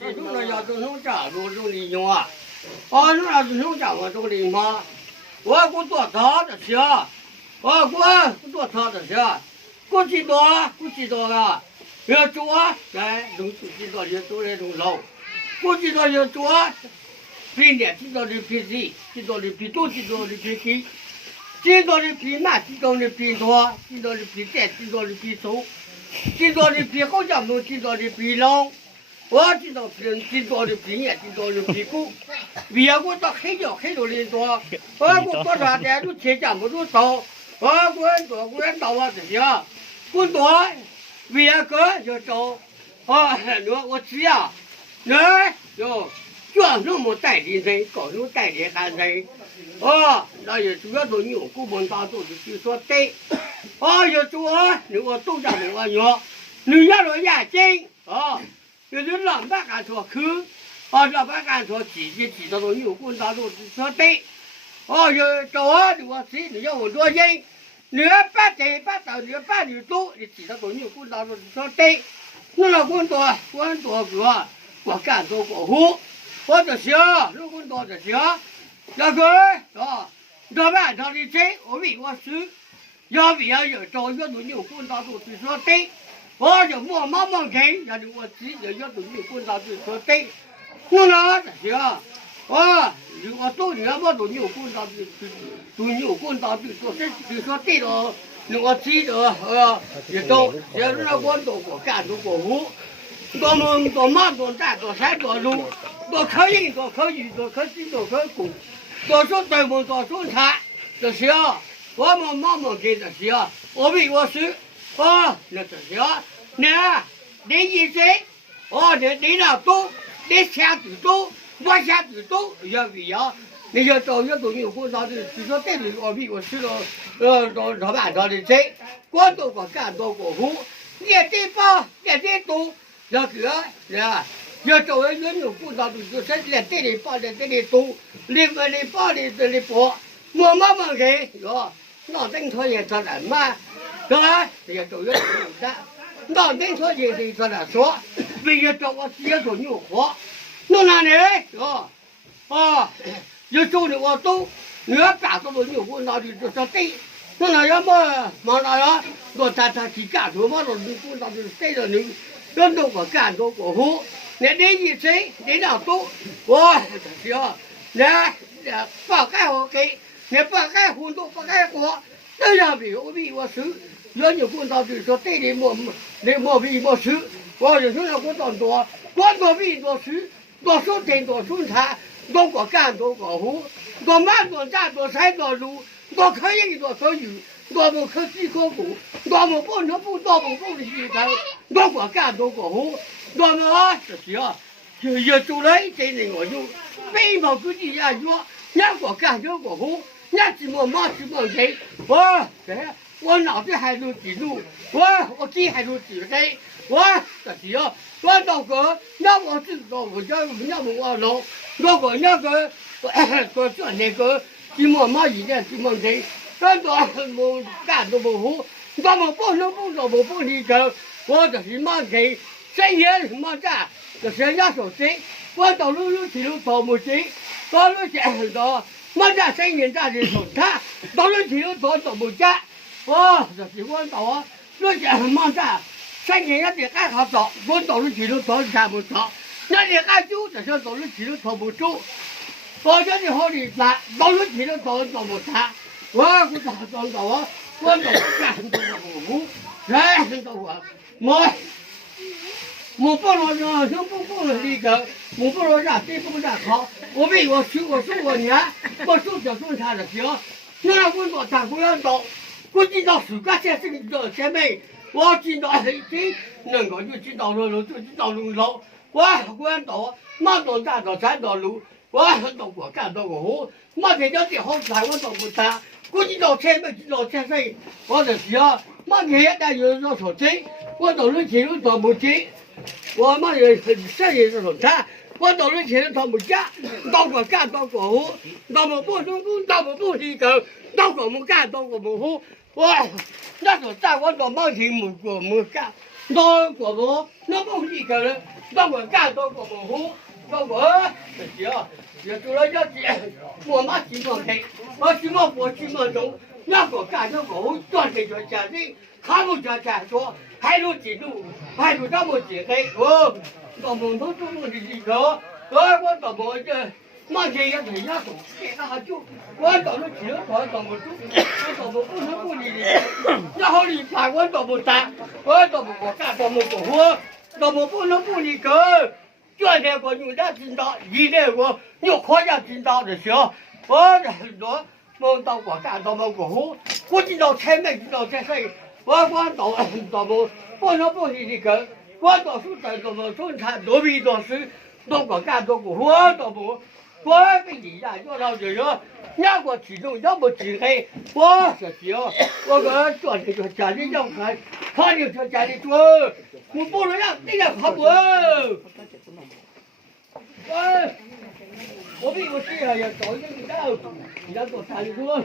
这种人要这种家做种的用啊，啊，那要这种家我种的嘛，我给多少的些，我给多少的些，估计多啊，要做啊，来弄出几多就做那种肉，估计多要做啊，比年几多的比谁，几多的比多，几多的比谁。几多的比慢，几多的比多，几多的比短，几多的比粗，几多的比好像弄，几多的比long，我知道几多的比年，几多的比古，别个到很多的多，我多少点都钱讲不住少，我滚到我这些，滚多，别个就走，啊，我只要，那就。专什么代理人，搞什么代理干人，那也主要都牛股本大都是就说对，要做你我都讲你我要，你要了眼睛就是老板干错去，老板干错几到都牛股大都是说对，要做你我谁你要我多人，你要办对办到你要办你多，你几到都牛股大都是说对，那老滚多个，我干多过户。我这些，如果到这些，那个老板他的钱我为我收，要不要找越多牛滚大都就说对，我就慢给，要是我自己越多牛滚大就说对，我呢这些，我多年我都牛滚大都牛滚大就说对了，我自己也都，也是我都过干都过户。多马多站多山多路，多可饮多可鱼多可鸡多可狗，多种动物多种菜，这些我们慢慢给这些，我为我是那这些，你一岁，你那多，你钱就多，我钱就多，要不要？你要找越多牛混上的，就说对的，我为我是老板上的钱，我多过干多过户，年对包，年对多。要找人有顾到的，就是来这里包，来这里多，来包来这里包，我慢慢给那正常也做人嘛，对吧？也找人有的，那正常也得做人说，为了找我自己做牛活，那哪里要找的我都，你要干什么牛活，那就说对，那要么那样，我他去干什么，那牛活那就对着你。干多过干多过户，你一岁你两多，我这是那不干活给，你不干活都不干活，这样比我收，要你滚到就说对你莫比我收，我有时候我多比多收，多收钱多收财，多过干多过户，多慢多站多山多路，多可以多可以。多么可喜可贺，多么不能不，多么不能心疼，多过干多过活，多么这些就要做了一点人我就非毛自己也说，人过干多过活，人怎么忙怎么给，我脑子还能记住，我嘴还能记得，这些我那个让我知道我让我老，如果那个我做那个怎么忙一点怎么给。干多么干多么好，咱们不能不离开，我这是忙给3年忙干，这3年手谁？我到路去路到不进，到路去到忙干3年干的手他，到路去路到不进，这是我到路去忙干3年也得干好早，我到路去路到干不着，那你干久这些到路去路到不住，我这里好的干，到路去路到不干。我打仗到我都干多苦，人都我不能让不能离开，我不能让谁不让好，我为我受过年，我受这种差的行，那我做大姑娘到，我知道暑假才是个前辈，我知道谁能够就知道路就知道路老，我到马到站到山到路，我到过干到过活，马天叫最好菜我都不打。我知道车没知道车谁，我就是马天但有人说车，我到了前头到不进，我马人生意是说车，我到了前头到不家，到过干到过活，到么不成功，到么不离开，到过么干到过么活，我那时候在我到马天没干，到国母那不一个人，那我干到国母户，那我这行，也做了要钱，我妈几毛赔，我几毛4几毛中，那个干到国户赚的就家庭，看不着钱说，还有几路，还有这么几黑哦，到门头中的一个，我到我这。那天也人家懂，那就我到那几个团怎么住，我怎么不能不理你？然后你把我怎么打，我怎么我干怎么不活，怎么不能不理个？昨天我有点紧张，今天我又可点紧张的行，我很多梦到我干怎么不活，我知道前面知道这事，我管到怎么不能不理你个？我到处在怎么生产，多比多事，都我干都不活，怎么？我跟你呀，要到这个，要我体重，要不体黑，我说行，我个做这个家里要看，看你这家里做，我不能让这样好不？我比我这样要早一点到，你要做家里做。